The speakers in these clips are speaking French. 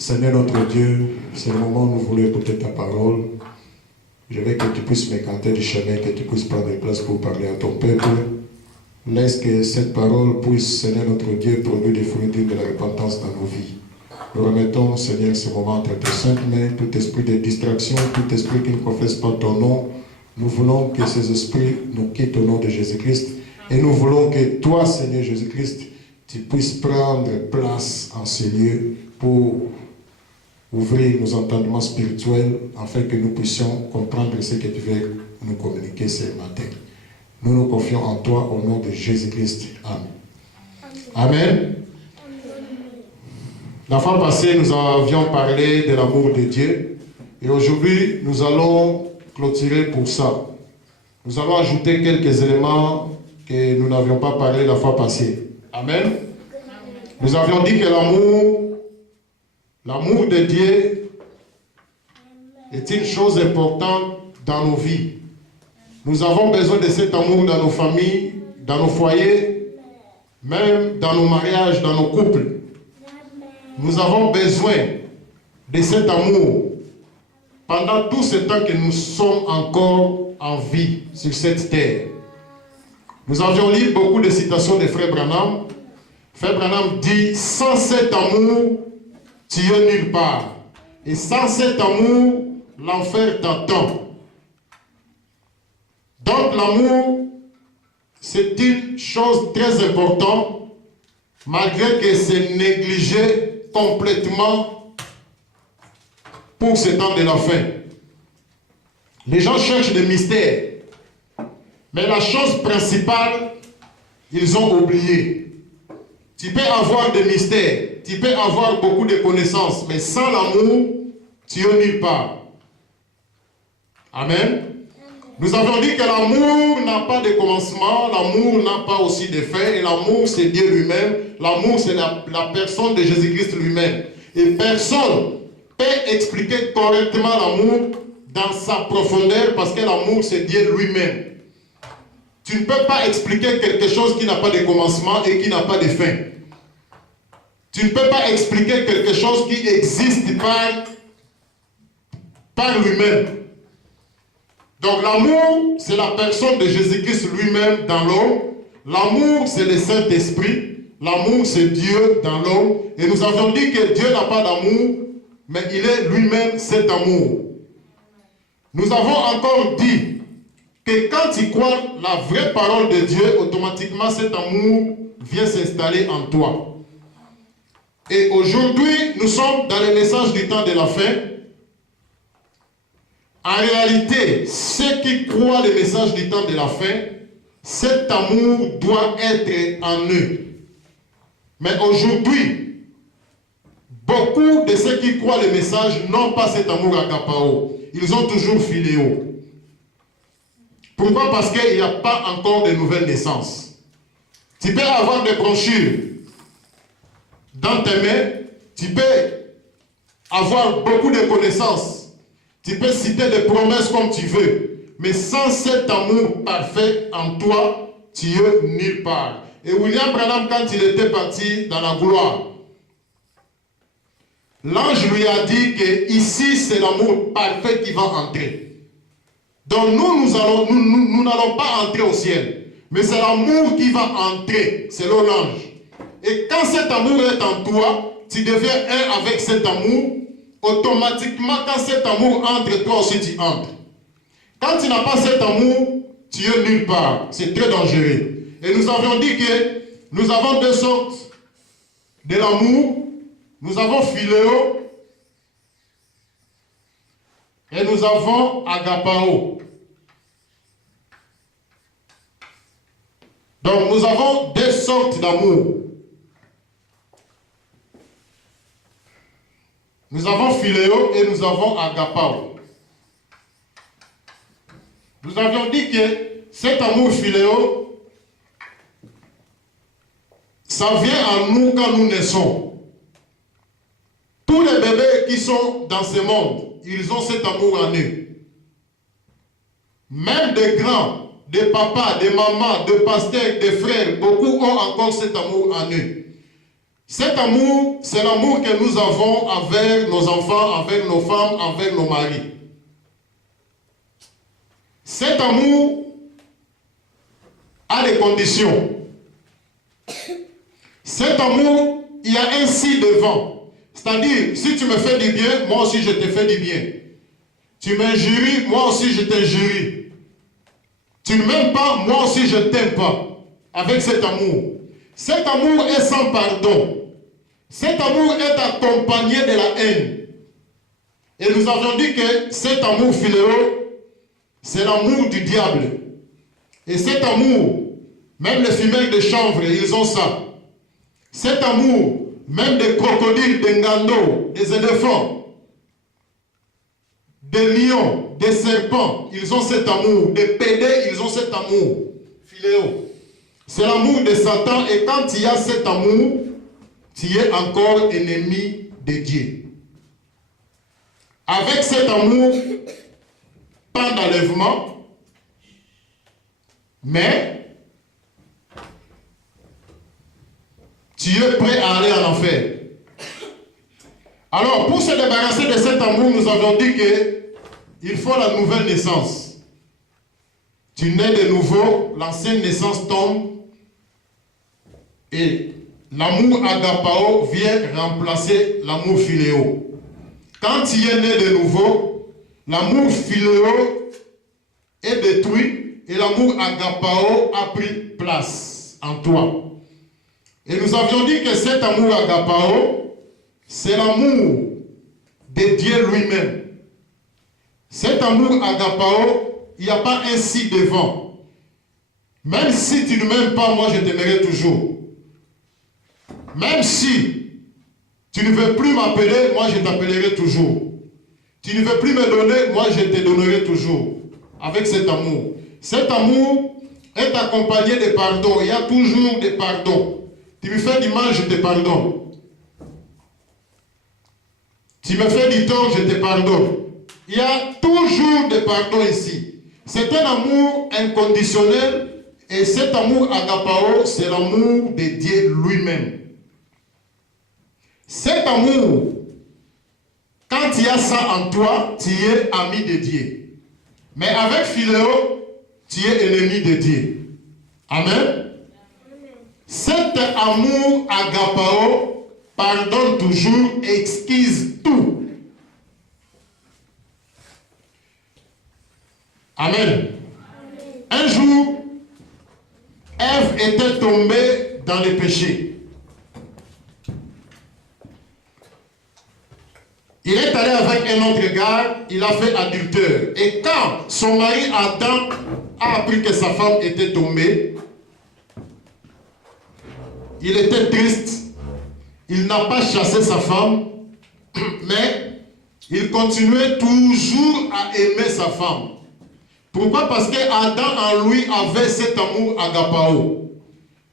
Seigneur notre Dieu, c'est le moment où nous voulons écouter ta parole. Je veux que tu puisses m'écarter du chemin, que tu puisses prendre place pour parler à ton peuple. Laisse que cette parole puisse, Seigneur notre Dieu, produire des fruits dignes de la repentance dans nos vies. Nous remettons, Seigneur, ce moment entre tes saintes mains, tout esprit de distraction, tout esprit qui ne confesse pas ton nom. Nous voulons que ces esprits nous quittent au nom de Jésus-Christ. Et nous voulons que toi, Seigneur Jésus-Christ, tu puisses prendre place en ces lieux pour ouvrir nos entendements spirituels afin que nous puissions comprendre ce que tu veux nous communiquer ce matin. Nous nous confions en toi au nom de Jésus-Christ. Amen. Amen. La fois passée, nous avions parlé de l'amour de Dieu. Et aujourd'hui, nous allons clôturer pour ça. Nous allons ajouter quelques éléments que nous n'avions pas parlé la fois passée. Amen. Nous avions dit que l'amour de Dieu est une chose importante dans nos vies. Nous avons besoin de cet amour dans nos familles, dans nos foyers, même dans nos mariages, dans nos couples. Nous avons besoin de cet amour pendant tout ce temps que nous sommes encore en vie sur cette terre. Nous avions lu beaucoup de citations de Frère Branham. Frère Branham dit, sans cet amour, tu es nulle part. Et sans cet amour, l'enfer t'attend. Donc l'amour, c'est une chose très importante, malgré que c'est négligé complètement pour ce temps de la fin. Les gens cherchent des mystères, mais la chose principale, ils ont oublié. Tu peux avoir des mystères, tu peux avoir beaucoup de connaissances, mais sans l'amour, tu es nulle part. Amen. Nous avons dit que l'amour n'a pas de commencement, l'amour n'a pas aussi de fin, et l'amour c'est Dieu lui-même, l'amour c'est la personne de Jésus-Christ lui-même. Et personne peut expliquer correctement l'amour dans sa profondeur, parce que l'amour c'est Dieu lui-même. Tu ne peux pas expliquer quelque chose qui n'a pas de commencement et qui n'a pas de fin. Tu ne peux pas expliquer quelque chose qui existe par lui-même. Donc l'amour, c'est la personne de Jésus-Christ lui-même dans l'homme. L'amour, c'est le Saint-Esprit. L'amour, c'est Dieu dans l'homme. Et nous avons dit que Dieu n'a pas d'amour, mais il est lui-même cet amour. Nous avons encore dit que quand tu crois la vraie parole de Dieu, automatiquement cet amour vient s'installer en toi. Et aujourd'hui, nous sommes dans le message du temps de la fin. En réalité, ceux qui croient le message du temps de la fin, cet amour doit être en eux. Mais aujourd'hui, beaucoup de ceux qui croient le message n'ont pas cet amour agapao. Ils ont toujours philéo. Pourquoi? Parce qu'il n'y a pas encore de nouvelles naissances. Tu peux avoir des brochures dans tes mains, tu peux avoir beaucoup de connaissances. Tu peux citer des promesses comme tu veux, mais sans cet amour parfait en toi, tu es nulle part. Et William Branham, quand il était parti dans la gloire, l'ange lui a dit que ici c'est l'amour parfait qui va entrer. Donc nous n'allons pas entrer au ciel, mais c'est l'amour qui va entrer, selon l'ange. Et quand cet amour est en toi, tu deviens un avec cet amour. Automatiquement, quand cet amour entre, toi aussi tu entres. Quand tu n'as pas cet amour, tu es nulle part. C'est très dangereux. Et nous avions dit que nous avons deux sortes de l'amour. Nous avons philéo et nous avons agapao. Donc nous avons deux sortes d'amour. Nous avons philéo et nous avons agapao. Nous avions dit que cet amour philéo, ça vient à nous quand nous naissons. Tous les bébés qui sont dans ce monde, ils ont cet amour en eux. Même des grands, des papas, des mamans, des pasteurs, des frères, beaucoup ont encore cet amour en eux. Cet amour, c'est l'amour que nous avons avec nos enfants, avec nos femmes, avec nos maris. Cet amour a des conditions. Cet amour, il y a un si devant. C'est-à-dire, si tu me fais du bien, moi aussi je te fais du bien. Tu m'injuries, moi aussi je t'injurie. Tu ne m'aimes pas, moi aussi je ne t'aime pas. Avec cet amour. Cet amour est sans pardon. Cet amour est accompagné de la haine. Et nous avons dit que cet amour philéo, c'est l'amour du diable. Et cet amour, même les femelles de chanvre, ils ont ça. Cet amour, même des crocodiles, des ngando, des éléphants, des lions, des serpents, ils ont cet amour. Des pédés, ils ont cet amour. Philéo. C'est l'amour de Satan. Et quand il y a cet amour, tu es encore ennemi de Dieu. Avec cet amour, pas d'enlèvement, mais tu es prêt à aller en enfer. Alors, pour se débarrasser de cet amour, nous avons dit qu'il faut la nouvelle naissance. Tu nais de nouveau, l'ancienne naissance tombe et l'amour agapao vient remplacer l'amour philéo. Quand tu es né de nouveau, l'amour philéo est détruit et l'amour agapao a pris place en toi. Et nous avions dit que cet amour agapao, c'est l'amour de Dieu lui-même. Cet amour agapao, il n'y a pas un si devant. Même si tu ne m'aimes pas, moi je t'aimerai toujours. Même si tu ne veux plus m'appeler, moi je t'appellerai toujours. Tu ne veux plus me donner, moi je te donnerai toujours. Avec cet amour. Cet amour est accompagné de pardon. Il y a toujours des pardons. Tu me fais du mal, je te pardonne. Tu me fais du tort, je te pardonne. Il y a toujours des pardons ici. C'est un amour inconditionnel et cet amour agapao, c'est l'amour de Dieu lui-même. Cet amour, quand il y a ça en toi, tu es ami de Dieu. Mais avec philéo, tu es ennemi de Dieu. Amen. Cet amour agapao pardonne toujours, excuse tout. Amen. Un jour, Ève était tombée dans le péché. Il est allé avec un autre gars, il a fait adultère. Et quand son mari Adam a appris que sa femme était tombée, il était triste. Il n'a pas chassé sa femme, mais il continuait toujours à aimer sa femme. Pourquoi? Parce que Adam en lui avait cet amour agapao.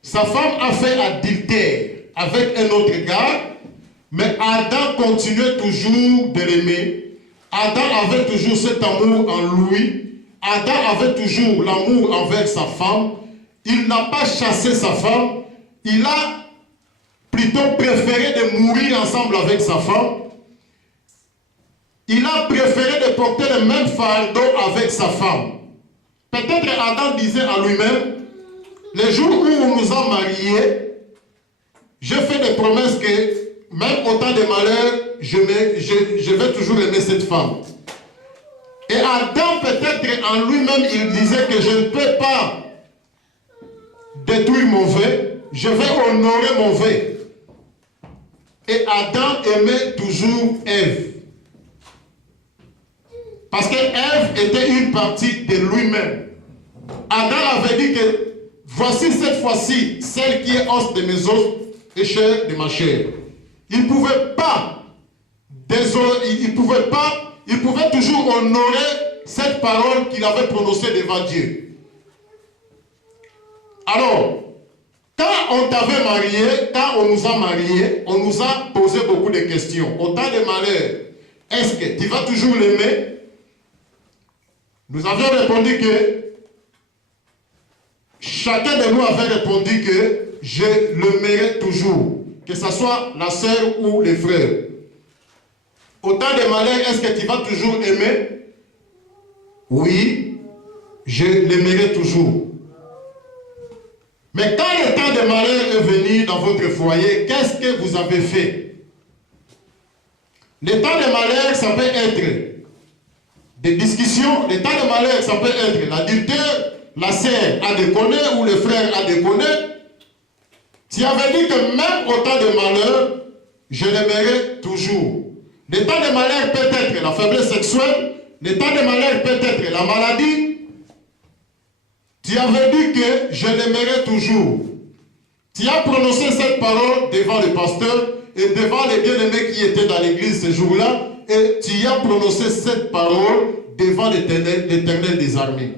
Sa femme a fait adultère avec un autre gars, mais Adam continuait toujours de l'aimer. Adam avait toujours cet amour en lui. Adam avait toujours l'amour envers sa femme. Il n'a pas chassé sa femme. Il a plutôt préféré de mourir ensemble avec sa femme. Il a préféré de porter le même fardeau avec sa femme. Peut-être Adam disait à lui-même, le jour où on nous a mariés, je fais des promesses que même au temps de malheur, je vais toujours aimer cette femme. Et Adam, peut-être en lui-même, il disait que je ne peux pas détruire mon vœu, je vais honorer mon vœu. Et Adam aimait toujours Ève. Parce que Ève était une partie de lui-même. Adam avait dit que voici cette fois-ci, celle qui est os de mes os et chair de ma chair. Il ne pouvait pas, il pouvait toujours honorer cette parole qu'il avait prononcée devant Dieu. Alors, quand on t'avait marié, quand on nous a mariés, on nous a posé beaucoup de questions. Au temps de malheur, est-ce que tu vas toujours l'aimer? Nous avions répondu que chacun de nous avait répondu que je l'aimerai toujours. que ce soit la sœur ou les frères. Au temps de malheur, est-ce que tu vas toujours aimer? Oui, je l'aimerai toujours. Mais quand le temps de malheur est venu dans votre foyer, qu'est-ce que vous avez fait? Le temps de malheur, ça peut être des discussions. Le temps de malheur, ça peut être l'adultère, la sœur a déconné ou le frère a déconné. Tu avais dit que même au temps de malheur, je l'aimerai toujours. Le temps de malheur peut être la faiblesse sexuelle. Le temps de malheur peut être la maladie. Tu avais dit que je l'aimerai toujours. Tu as prononcé cette parole devant le pasteur et devant les bien-aimés qui étaient dans l'église ce jour-là. Et tu as prononcé cette parole devant l'Éternel des armées.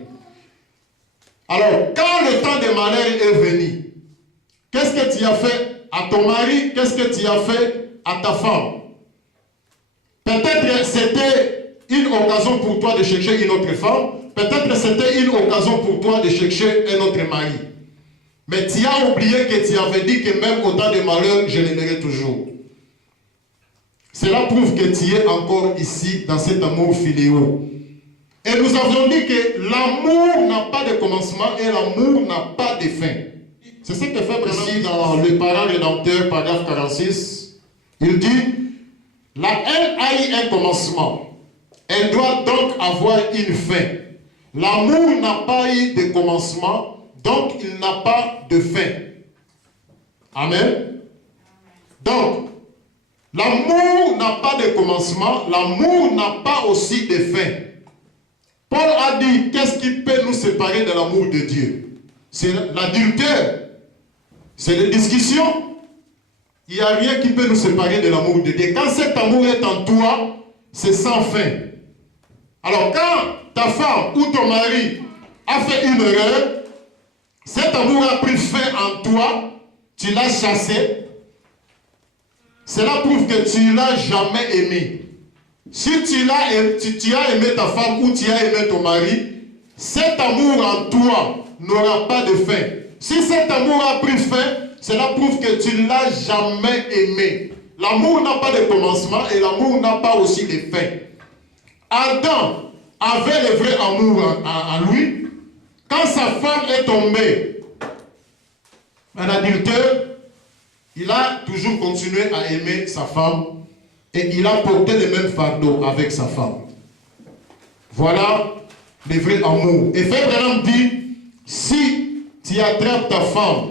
Alors, quand le temps de malheur est venu, qu'est-ce que tu as fait à ton mari? Qu'est-ce que tu as fait à ta femme? Peut-être c'était une occasion pour toi de chercher une autre femme. Peut-être c'était une occasion pour toi de chercher un autre mari. Mais tu as oublié que tu avais dit que même au temps de malheur, je l'aimerai toujours. Cela prouve que tu es encore ici dans cet amour filéo. Et nous avions dit que l'amour n'a pas de commencement et l'amour n'a pas de fin. C'est ce que fait ici dans le parent rédempteur, paragraphe 46. Il dit, la haine a eu un commencement. Elle doit donc avoir une fin. L'amour n'a pas eu de commencement, donc il n'a pas de fin. Amen. Donc, l'amour n'a pas de commencement, l'amour n'a pas aussi de fin. Paul a dit, qu'est-ce qui peut nous séparer de l'amour de Dieu? C'est l'adultère, c'est les discussions. Il n'y a rien qui peut nous séparer de l'amour de Dieu. Quand cet amour est en toi, c'est sans fin. Alors quand ta femme ou ton mari a fait une erreur, cet amour a pris fin en toi, tu l'as chassé, cela prouve que tu ne l'as jamais aimé. Si tu as aimé ta femme ou tu as aimé ton mari, cet amour en toi n'aura pas de fin. Si cet amour a pris fin, cela prouve que tu ne l'as jamais aimé. L'amour n'a pas de commencement et l'amour n'a pas aussi de fin. Adam avait le vrai amour en lui. Quand sa femme est tombée en adultère, il a toujours continué à aimer sa femme et il a porté le même fardeau avec sa femme. Voilà le vrai amour. Et Frère Branham dit, si tu attrapes ta femme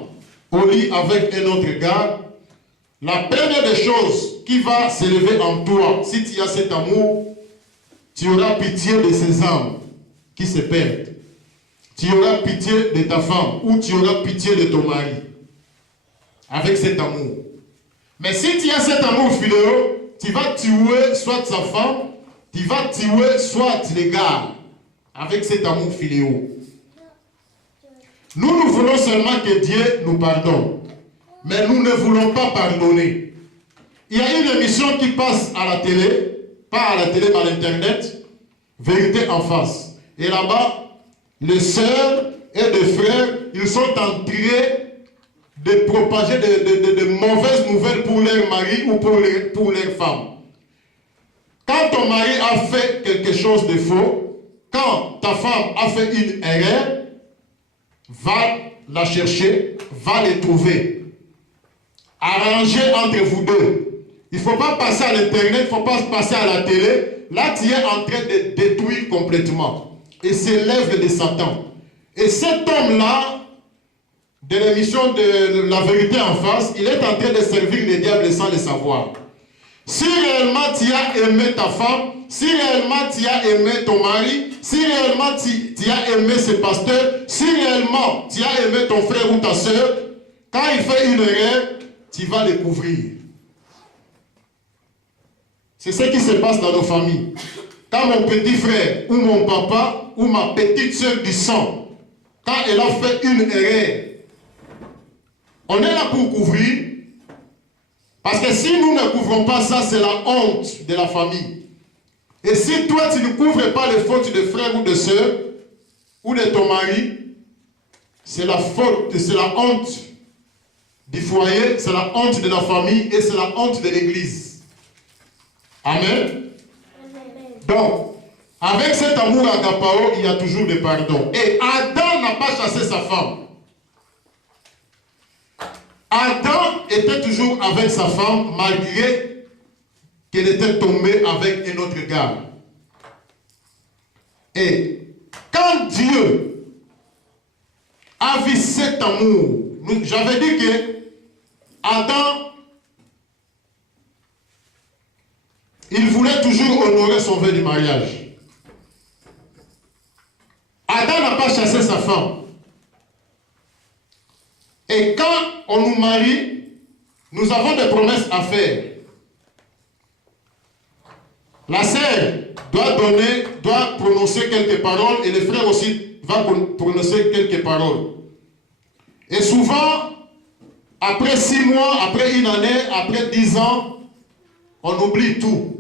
au lit avec un autre gars, la première des choses qui va s'élever en toi, si tu as cet amour, tu auras pitié de ces âmes qui se perdent. Tu auras pitié de ta femme ou tu auras pitié de ton mari. Avec cet amour. Mais si tu as cet amour filéo, tu vas tuer soit sa femme, tu vas tuer soit les gars. Avec cet amour filéo. Nous voulons seulement que Dieu nous pardonne. Mais nous ne voulons pas pardonner. Il y a une émission qui passe à la télé, pas à la télé, mais à l'internet, Vérité en face. Et là-bas, les sœurs et les frères, ils sont en train de propager de mauvaises nouvelles pour leurs maris ou pour leurs femmes. Quand ton mari a fait quelque chose de faux, quand ta femme a fait une erreur, va la chercher, va les trouver. Arrangez entre vous deux. Il ne faut pas passer à l'internet, il ne faut pas passer à la télé. Là, tu es en train de détruire complètement. Et c'est l'œuvre de Satan. Et cet homme-là, de l'émission de la vérité en face, il est en train de servir le diable sans le savoir. Si réellement tu as aimé ta femme, si réellement tu as aimé ton mari, si réellement tu as aimé ce pasteur, si réellement tu as aimé ton frère ou ta soeur, quand il fait une erreur, tu vas le couvrir. C'est ce qui se passe dans nos familles. Quand mon petit frère ou mon papa ou ma petite soeur du sang, quand elle a fait une erreur, on est là pour couvrir. Parce que si nous ne couvrons pas ça, c'est la honte de la famille. Et si toi, tu ne couvres pas les fautes de frère ou de soeur, ou de ton mari, c'est la faute, c'est la honte du foyer, c'est la honte de la famille et c'est la honte de l'église. Amen. Donc, avec cet amour agapao, il y a toujours le pardon. Et Adam n'a pas chassé sa femme. Adam était toujours avec sa femme malgré qu'elle était tombée avec un autre gars. Et quand Dieu a vu cet amour, j'avais dit que Adam, il voulait toujours honorer son vœu du mariage. Adam n'a pas chassé sa femme. Et quand on nous marie, nous avons des promesses à faire. La sœur doit prononcer quelques paroles et le frère aussi va prononcer quelques paroles. Et souvent, après 6 mois, après 1 année, après 10 ans, on oublie tout.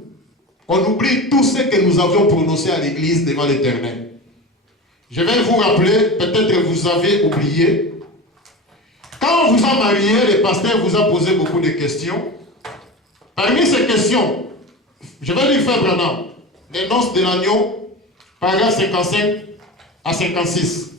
On oublie tout ce que nous avions prononcé à l'église devant l'Éternel. Je vais vous rappeler, peut-être que vous avez oublié. Quand on vous a marié, le pasteur vous a posé beaucoup de questions. Parmi ces questions, je vais lui faire maintenant les noces de l'agneau, paragraphe 55 à 56.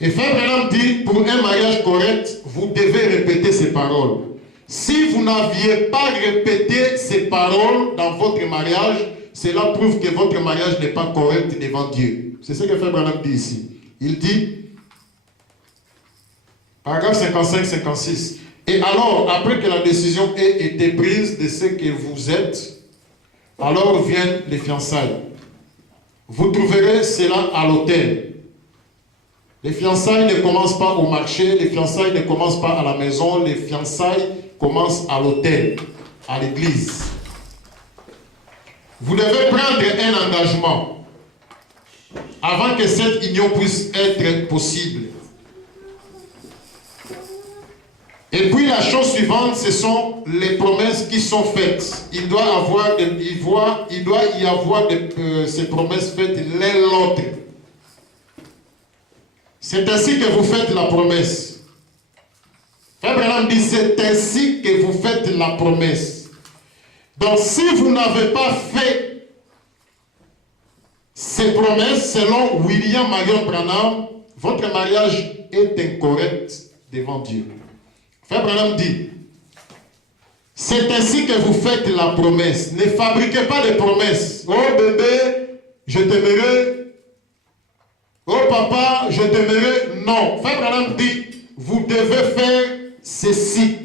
Et Frère Branham dit, pour un mariage correct, vous devez répéter ces paroles. Si vous n'aviez pas répété ces paroles dans votre mariage, cela prouve que votre mariage n'est pas correct devant Dieu. C'est ce que Frère Branham dit ici. Il dit, paragraphe 55-56. Et alors, après que la décision ait été prise de ce que vous êtes, alors viennent les fiançailles. Vous trouverez cela à l'hôtel. Les fiançailles ne commencent pas au marché, les fiançailles ne commencent pas à la maison, les fiançailles commencent à l'hôtel, à l'église. Vous devez prendre un engagement avant que cette union puisse être possible. Et puis la chose suivante, ce sont les promesses qui sont faites. Il doit y avoir ces promesses faites l'un l'autre. C'est ainsi que vous faites la promesse. Frère Branham dit, c'est ainsi que vous faites la promesse. Donc si vous n'avez pas fait ces promesses, selon William Marion Branham, votre mariage est incorrect devant Dieu. Frère Branham dit, c'est ainsi que vous faites la promesse. Ne fabriquez pas de promesses. Oh bébé, je t'aimerai. Oh papa, je t'aimerai. Non. Frère Branham dit, vous devez faire ceci.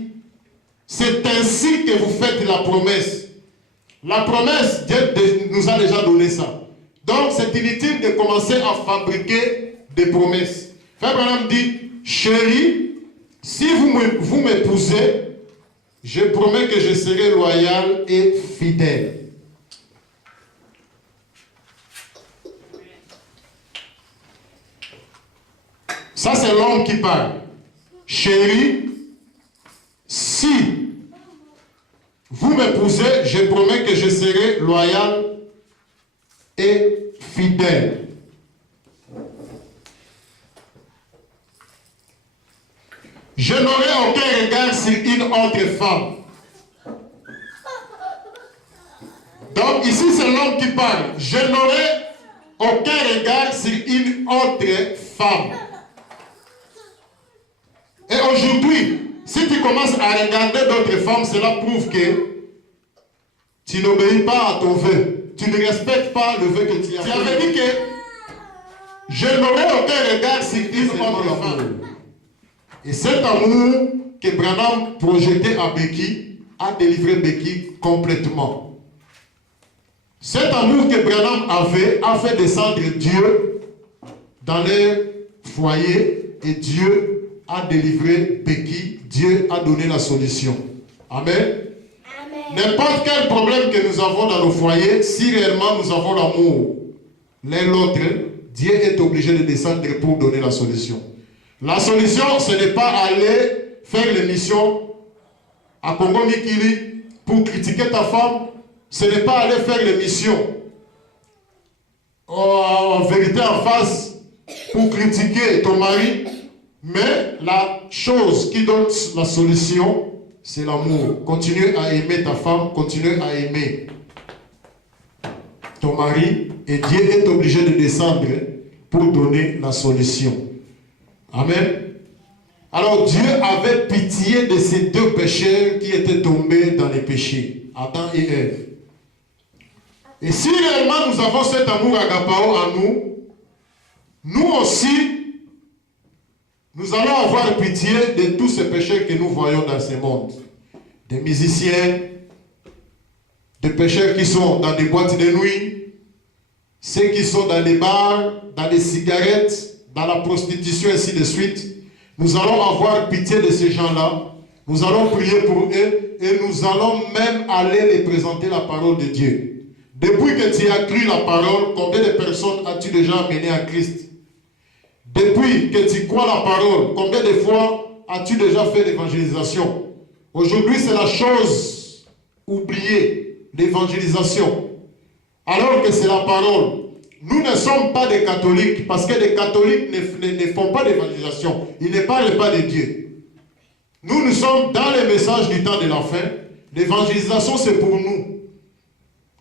C'est ainsi que vous faites la promesse. La promesse, Dieu nous a déjà donné ça. Donc c'est inutile de commencer à fabriquer des promesses. Frère Branham dit, chérie, si vous m'épousez, je promets que je serai loyal et fidèle. Ça, c'est l'homme qui parle. Chérie, si vous m'épousez, je promets que je serai loyal et fidèle. Je n'aurai aucun regard sur une autre femme. Donc ici c'est l'homme qui parle. Je n'aurai aucun regard sur une autre femme. Et aujourd'hui, si tu commences à regarder d'autres femmes, cela prouve que tu n'obéis pas à ton vœu. Tu ne respectes pas le vœu que tu as fait. Tu avais dit que je n'aurai aucun regard sur une autre femme. Et cet amour que Branham projetait à Becky a délivré Becky complètement. Cet amour que Branham avait a fait descendre Dieu dans leur foyer et Dieu a délivré Becky. Dieu a donné la solution. Amen. N'importe quel problème que nous avons dans nos foyers, si réellement nous avons l'amour l'un l'autre, Dieu est obligé de descendre pour donner la solution. La solution, ce n'est pas aller faire l'émission à Congo Mikili pour critiquer ta femme. Ce n'est pas aller faire l'émission en vérité en face pour critiquer ton mari. Mais la chose qui donne la solution, c'est l'amour. Continue à aimer ta femme, continue à aimer ton mari, et Dieu est obligé de descendre pour donner la solution. Amen. Alors Dieu avait pitié de ces deux pécheurs qui étaient tombés dans les péchés, Adam et Ève. Et si réellement nous avons cet amour agapao en nous, nous aussi, nous allons avoir pitié de tous ces pécheurs que nous voyons dans ce monde. Des musiciens, des pécheurs qui sont dans des boîtes de nuit, ceux qui sont dans les bars, dans les cigarettes, dans la prostitution, ainsi de suite. Nous allons avoir pitié de ces gens-là. Nous allons prier pour eux et nous allons même aller les présenter la parole de Dieu. Depuis que tu as cru la parole, combien de personnes as-tu déjà amenées à Christ? Depuis que tu crois la parole, combien de fois as-tu déjà fait l'évangélisation? Aujourd'hui, c'est la chose oubliée, l'évangélisation. Alors que c'est la parole. Nous ne sommes pas des catholiques, parce que les catholiques ne font pas d'évangélisation. Ils ne parlent pas de Dieu. Nous sommes dans les messages du temps de la fin. L'évangélisation, c'est pour nous.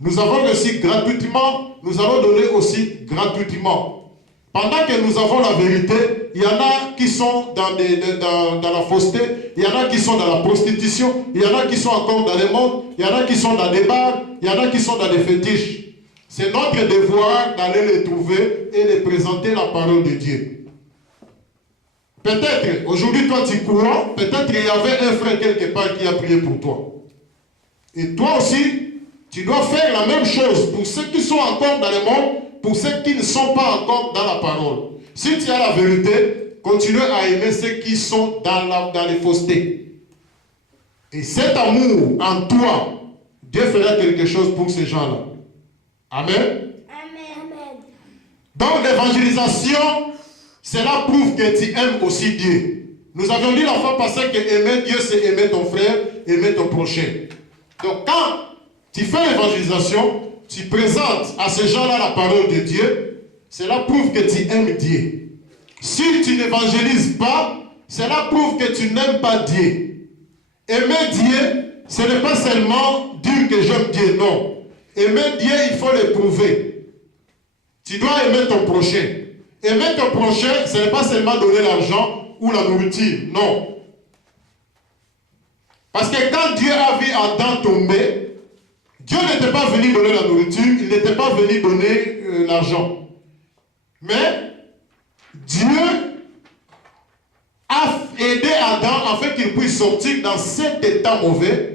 Nous avons reçu gratuitement, nous allons donner aussi gratuitement. Pendant que nous avons la vérité, il y en a qui sont dans la fausseté, il y en a qui sont dans la prostitution, il y en a qui sont encore dans les mondes, il y en a qui sont dans les bars, il y en a qui sont dans les fétiches. C'est notre devoir d'aller les trouver et les présenter la parole de Dieu. Peut-être, aujourd'hui toi tu crois, peut-être il y avait un frère quelque part qui a prié pour toi. Et toi aussi, tu dois faire la même chose pour ceux qui sont encore dans le monde, pour ceux qui ne sont pas encore dans la parole. Si tu as la vérité, continue à aimer ceux qui sont dans les faussetés. Et cet amour en toi, Dieu fera quelque chose pour ces gens-là. Amen. Amen. Donc l'évangélisation, cela prouve que tu aimes aussi Dieu. Nous avions dit la fois passée que aimer Dieu, c'est aimer ton frère, aimer ton prochain. Donc quand tu fais l'évangélisation, tu présentes à ces gens-là la parole de Dieu, cela prouve que tu aimes Dieu. Si tu n'évangélises pas, cela prouve que tu n'aimes pas Dieu. Aimer Dieu, ce n'est pas seulement dire que j'aime Dieu, non. Aimer Dieu, il faut l'éprouver. Tu dois aimer ton prochain. Aimer ton prochain, ce n'est pas seulement donner l'argent ou la nourriture, non. Parce que quand Dieu a vu Adam tomber, Dieu n'était pas venu donner la nourriture, il n'était pas venu donner l'argent. Mais Dieu a aidé Adam afin qu'il puisse sortir dans cet état mauvais,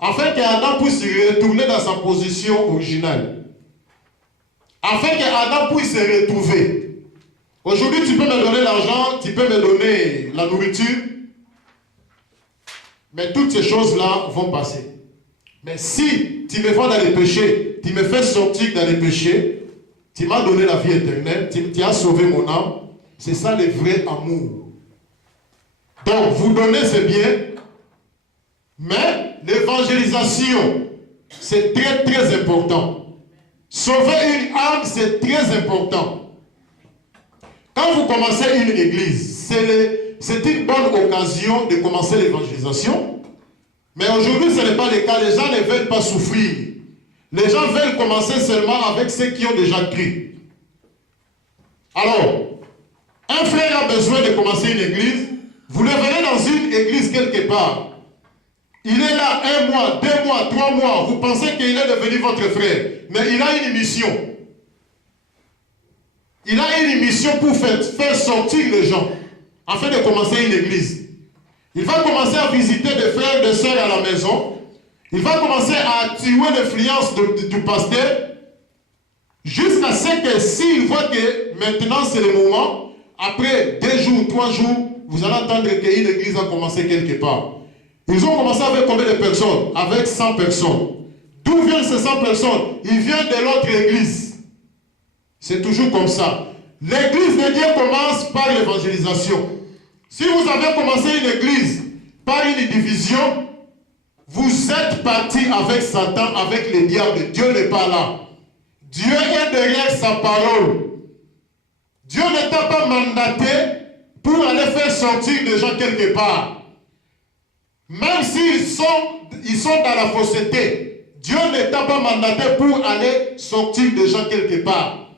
afin qu'Adam puisse retourner dans sa position originale. Afin qu'Adam puisse se retrouver. Aujourd'hui, tu peux me donner l'argent, tu peux me donner la nourriture, mais toutes ces choses-là vont passer. Mais si tu me vois dans les péchés, tu me fais sortir dans les péchés, tu m'as donné la vie éternelle, tu as sauvé mon âme, c'est ça le vrai amour. Donc, vous donnez, c'est bien, mais l'évangélisation, c'est très très important. Sauver une âme, c'est très important. Quand vous commencez une église, c'est une bonne occasion de commencer l'évangélisation. Mais aujourd'hui, ce n'est pas le cas. Les gens ne veulent pas souffrir. Les gens veulent commencer seulement avec ceux qui ont déjà cru. Alors, un frère a besoin de commencer une église. Vous le verrez dans une église quelque part. Il est là 1 mois, 2 mois, 3 mois. Vous pensez qu'il est devenu votre frère. Mais il a une mission. Il a une mission pour faire sortir les gens. Afin de commencer une église. Il va commencer à visiter des frères et des sœurs à la maison. Il va commencer à tuer l'influence du pasteur. Jusqu'à ce que s'il voit que maintenant c'est le moment, après 2 jours, 3 jours, vous allez entendre qu'une église a commencé quelque part. Ils ont commencé avec combien de personnes? Avec 100 personnes. D'où viennent ces 100 personnes? Ils viennent de l'autre église. C'est toujours comme ça. L'église de Dieu commence par l'évangélisation. Si vous avez commencé une église par une division, vous êtes parti avec Satan, avec le diable. Dieu n'est pas là. Dieu est derrière sa parole. Dieu ne t'a pas mandaté pour aller faire sortir des gens quelque part. Même s'ils sont dans la fausseté, Dieu n'est pas mandaté pour aller sortir des gens quelque part.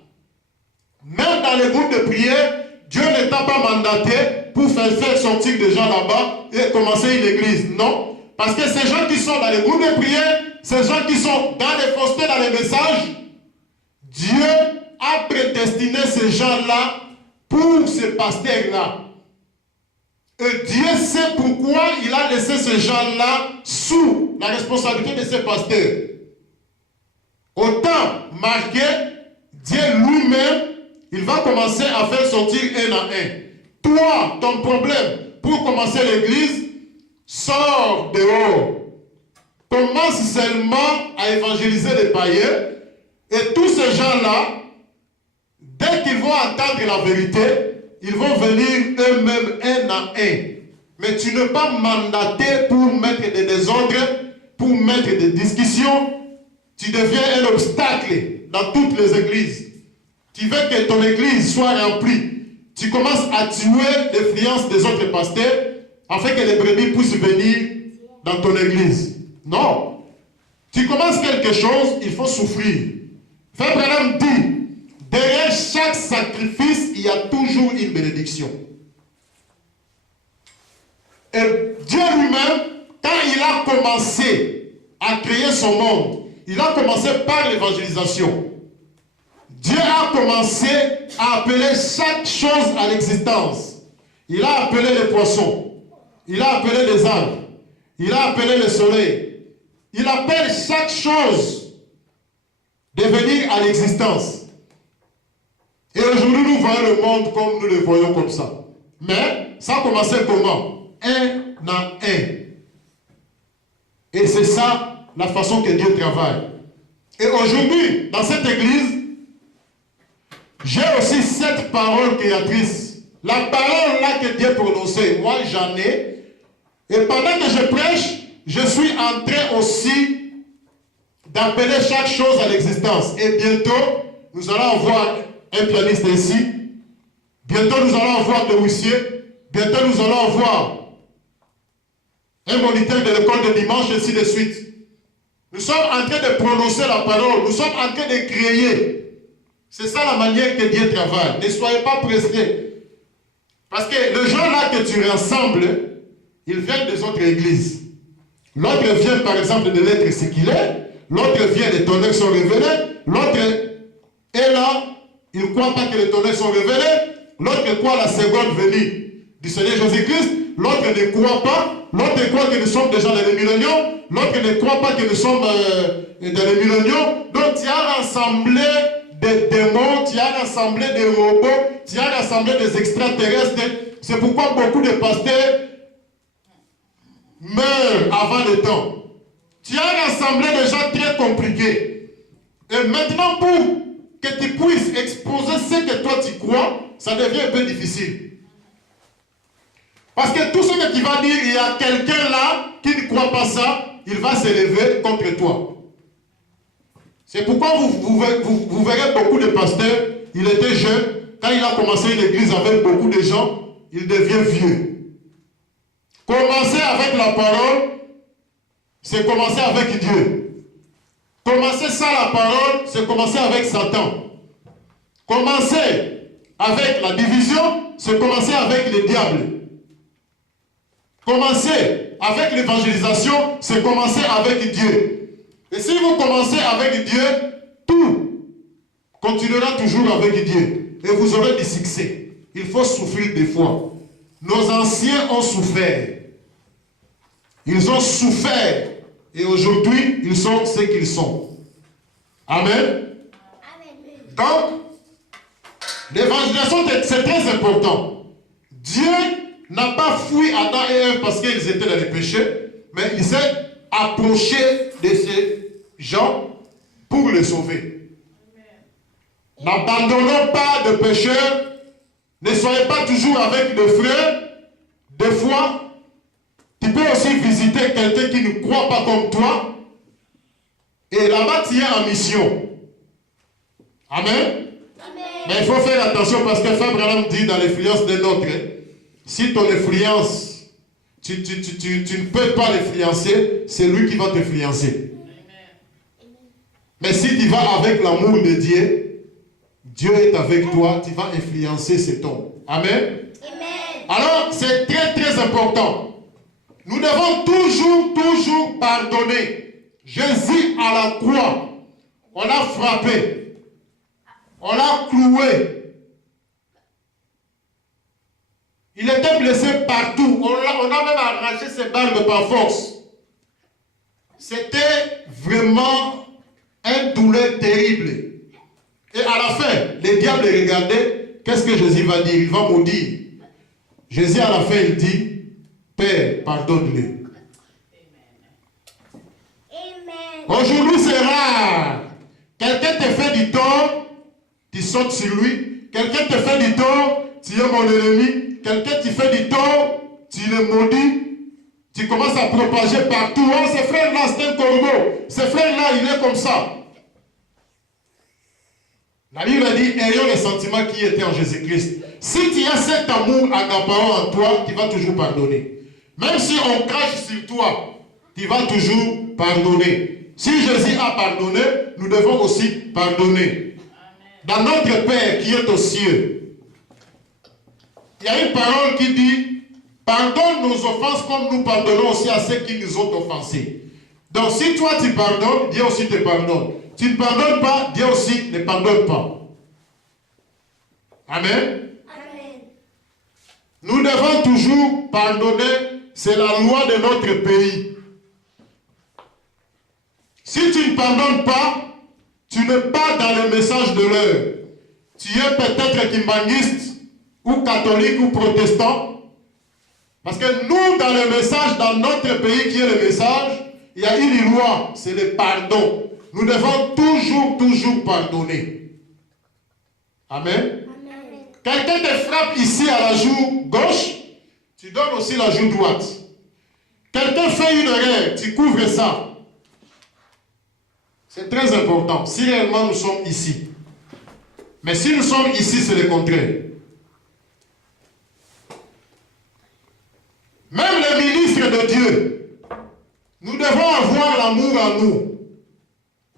Même dans les groupes de prière, Dieu n'est pas mandaté pour faire sortir des gens là-bas et commencer une église. Non. Parce que ces gens qui sont dans les groupes de prière, ces gens qui sont dans les faussetés, dans les messages, Dieu a prédestiné ces gens-là pour ces pasteurs-là. Et Dieu sait pourquoi il a laissé ces gens-là sous la responsabilité de ces pasteurs. Autant marqué, Dieu lui-même, il va commencer à faire sortir un à un. Toi, ton problème, pour commencer l'église, sors dehors. Commence seulement à évangéliser les païens. Et tous ces gens-là, dès qu'ils vont entendre la vérité, ils vont venir eux-mêmes un à un. Mais tu n'es pas mandaté pour mettre des désordres, pour mettre des discussions. Tu deviens un obstacle dans toutes les églises. Tu veux que ton église soit remplie. Tu commences à tuer l'influence des autres pasteurs afin que les brebis puissent venir dans ton église. Non. Tu commences quelque chose, il faut souffrir. Frère Branham dit, derrière chaque sacrifice, il y a toujours une bénédiction. Et Dieu lui-même, quand il a commencé à créer son monde, il a commencé par l'évangélisation. Dieu a commencé à appeler chaque chose à l'existence. Il a appelé les poissons. Il a appelé les arbres. Il a appelé le soleil. Il appelle chaque chose de venir à l'existence. Et aujourd'hui, nous voyons le monde comme nous le voyons comme ça. Mais ça a commencé comment? Un à un. Et c'est ça la façon que Dieu travaille. Et aujourd'hui, dans cette église, j'ai aussi cette parole créatrice. La parole là que Dieu prononçait, moi j'en ai. Et pendant que je prêche, je suis en train aussi d'appeler chaque chose à l'existence. Et bientôt, nous allons avoir un pianiste ici. Bientôt, nous allons avoir des huissiers. Bientôt, nous allons avoir un moniteur de l'école de dimanche, ainsi de suite. Nous sommes en train de prononcer la parole. Nous sommes en train de créer. C'est ça la manière que Dieu travaille. Ne soyez pas pressés. Parce que le gens là que tu rassembles, ils viennent des autres églises. L'autre vient par exemple de l'être ce qu'il est. L'autre vient des tonnerres sont révélés. L'autre est là. Il ne croit pas que les tonnerres sont révélés. L'autre croit la seconde venue du Seigneur Jésus-Christ. L'autre ne croit pas. L'autre croit que nous sommes déjà dans les milléniaux. L'autre ne croit pas que nous sommes dans les milléniaux. Donc tu as rassemblé des démons, tu as rassemblé des robots, tu as rassemblé des extraterrestres. C'est pourquoi beaucoup de pasteurs meurent avant le temps. Tu as rassemblé des gens très compliqués. Et maintenant, pour que tu puisses exposer ce que toi tu crois, ça devient un peu difficile. Parce que tout ce que tu vas dire, il y a quelqu'un là qui ne croit pas ça, il va se lever contre toi. C'est pourquoi vous verrez beaucoup de pasteurs, il était jeune, quand il a commencé une église avec beaucoup de gens, il devient vieux. Commencer avec la parole, c'est commencer avec Dieu. Commencer sans la parole, c'est commencer avec Satan. Commencer avec la division, c'est commencer avec le diable. Commencer avec l'évangélisation, c'est commencer avec Dieu. Et si vous commencez avec Dieu, tout continuera toujours avec Dieu. Et vous aurez du succès. Il faut souffrir des fois. Nos anciens ont souffert. Ils ont souffert. Et aujourd'hui, ils sont ce qu'ils sont. Amen. Donc, l'évangélisation, c'est très important. Dieu n'a pas fui Adam et Ève parce qu'ils étaient dans les péchés, mais il s'est approché de ces gens pour les sauver. N'abandonnons pas de pécheurs, ne soyez pas toujours avec des frères. Des fois, tu peux aussi visiter quelqu'un qui ne croit pas comme toi, et là-bas tu es en mission. Amen. Mais il faut faire attention parce que Frère Branham dit dans l'influence de notre, si ton influence, tu ne peux pas l'influencer, c'est lui qui va t'influencer. Mais si tu vas avec l'amour de Dieu, Dieu est avec toi, tu vas influencer cet homme. Amen. Alors, c'est très très important. Nous devons toujours pardonner. Jésus à la croix, on l'a frappé, on l'a cloué. Il était blessé partout. On a même arraché ses barbes par force. C'était vraiment une douleur terrible. Et à la fin, les diables regardaient. Qu'est-ce que Jésus va dire? Il va maudire. Jésus à la fin, il dit, Père, pardonne-les. Aujourd'hui, c'est rare. Quelqu'un te fait du tort, tu sautes sur lui. Quelqu'un te fait du tort, tu es mon ennemi. Quelqu'un te fait du tort, tu le maudis. Tu commences à propager partout. Oh, ce frère-là, c'est un corbeau. Ce frère-là, il est comme ça. La Bible dit, ayons les sentiments qui étaient en Jésus-Christ. Si tu as cet amour agapao en toi, tu vas toujours pardonner. Même si on crache sur toi, tu vas toujours pardonner. Si Jésus a pardonné, nous devons aussi pardonner. Dans notre Père qui est aux cieux, il y a une parole qui dit, pardonne nos offenses comme nous pardonnons aussi à ceux qui nous ont offensés. Donc si toi tu pardonnes, Dieu aussi te pardonne. Tu ne pardonnes pas, Dieu aussi ne pardonne pas. Amen. Amen. Nous devons toujours pardonner, c'est la loi de notre pays. Si tu ne pardonnes pas, tu n'es pas dans le message de l'heure. Tu es peut-être kimbanguiste, ou catholique, ou protestant. Parce que nous, dans le message, dans notre pays qui est le message, il y a une loi, c'est le pardon. Nous devons toujours pardonner. Amen. Quelqu'un te frappe ici à la joue gauche, tu donnes aussi la joue droite. Quelqu'un fait une erreur, tu couvres ça. C'est très important. Si réellement nous sommes ici. Mais si nous sommes ici, c'est le contraire. Même les ministres de Dieu, nous devons avoir l'amour en nous.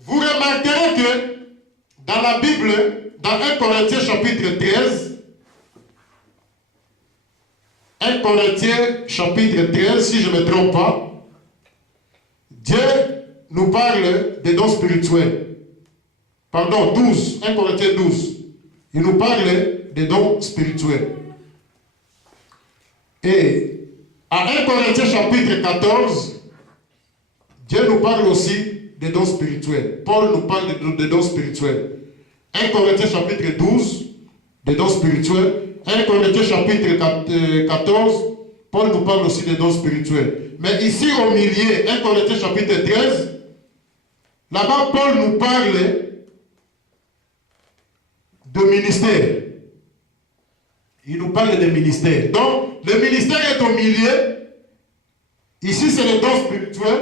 Vous remarquerez que dans la Bible, dans 1 Corinthiens chapitre 13, 1 Corinthiens chapitre 13, si je ne me trompe pas, Dieu nous parle des dons spirituels. Pardon, 12, 1 Corinthiens 12. Il nous parle des dons spirituels. Et à 1 Corinthiens chapitre 14, Dieu nous parle aussi des dons spirituels. Paul nous parle des dons spirituels. 1 Corinthiens chapitre 12, des dons spirituels. 1 Corinthiens chapitre 14, Paul nous parle aussi des dons spirituels. Mais ici au milieu, 1 Corinthiens chapitre 13, là-bas Paul nous parle de ministère. Il nous parle de ministère. Donc, le ministère est au milieu. Ici, c'est le don spirituel.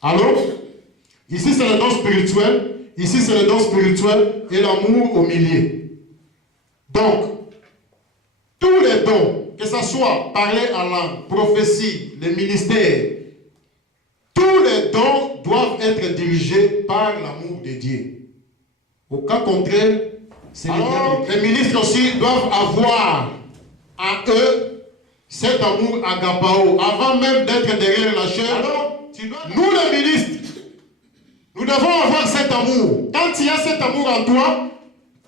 Alors, ici, c'est le don spirituel. Ici, c'est le don spirituel et l'amour au milieu. Donc, tous les dons, que ce soit parler en langue, prophétie, les ministères, tous les dons doivent être dirigés par l'amour de Dieu. Au cas contraire, alors, les ministres aussi doivent avoir en eux cet amour agapao. Avant même d'être derrière la chair, alors, nous les ministres, nous devons avoir cet amour. Quand il y a cet amour en toi,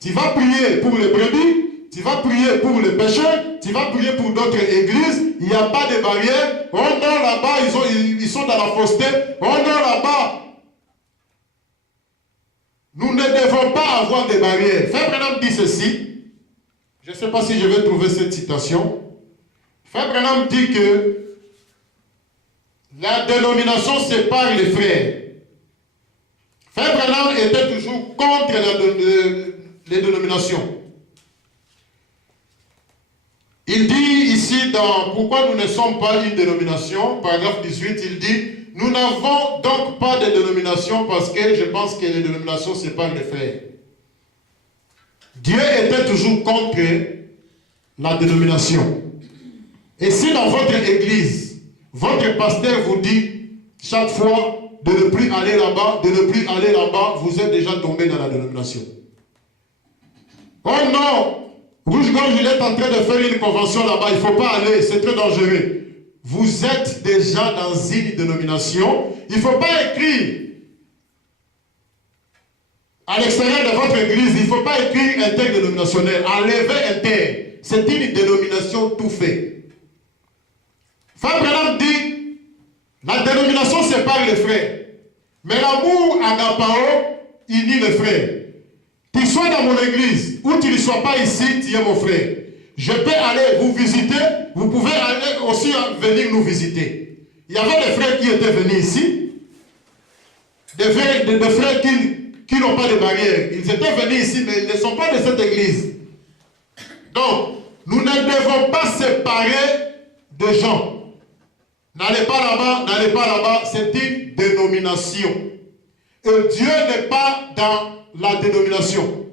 tu vas prier pour les brebis, tu vas prier pour les pécheurs, tu vas prier pour d'autres églises. Il n'y a pas de barrière. Oh non, là-bas, ils sont dans la fausseté. Oh non, là-bas. Nous ne devons pas avoir de barrières. Frère Branham dit ceci. Je ne sais pas si je vais trouver cette citation. Frère Branham dit que la dénomination sépare les frères. Frère Branham était toujours contre les dénominations. Il dit ici dans Pourquoi nous ne sommes pas une dénomination, paragraphe 18, il dit nous n'avons donc pas de dénomination parce que je pense que les dénominations séparent les frères. Dieu était toujours contre la dénomination. Et si dans votre église, votre pasteur vous dit chaque fois de ne plus aller là-bas, de ne plus aller là-bas, vous êtes déjà tombé dans la dénomination. Oh non, Rouge-Gorge, il est en train de faire une convention là-bas, il ne faut pas aller, c'est très dangereux. Vous êtes déjà dans une dénomination, il ne faut pas écrire à l'extérieur de votre église, il ne faut pas écrire interdénominationnel, enlever inter. C'est une dénomination tout fait. Frère Branham dit, la dénomination sépare les frères, mais l'amour agapao unit les frères. Tu sois dans mon église ou tu ne sois pas ici, tu es mon frère. Je peux aller vous visiter, vous pouvez aller aussi venir nous visiter. Il y avait des frères qui étaient venus ici, des frères qui n'ont pas de barrière. Ils étaient venus ici, mais ils ne sont pas de cette église. Donc, nous ne devons pas séparer de gens. N'allez pas là-bas, n'allez pas là-bas, c'est une dénomination. Et Dieu n'est pas dans la dénomination.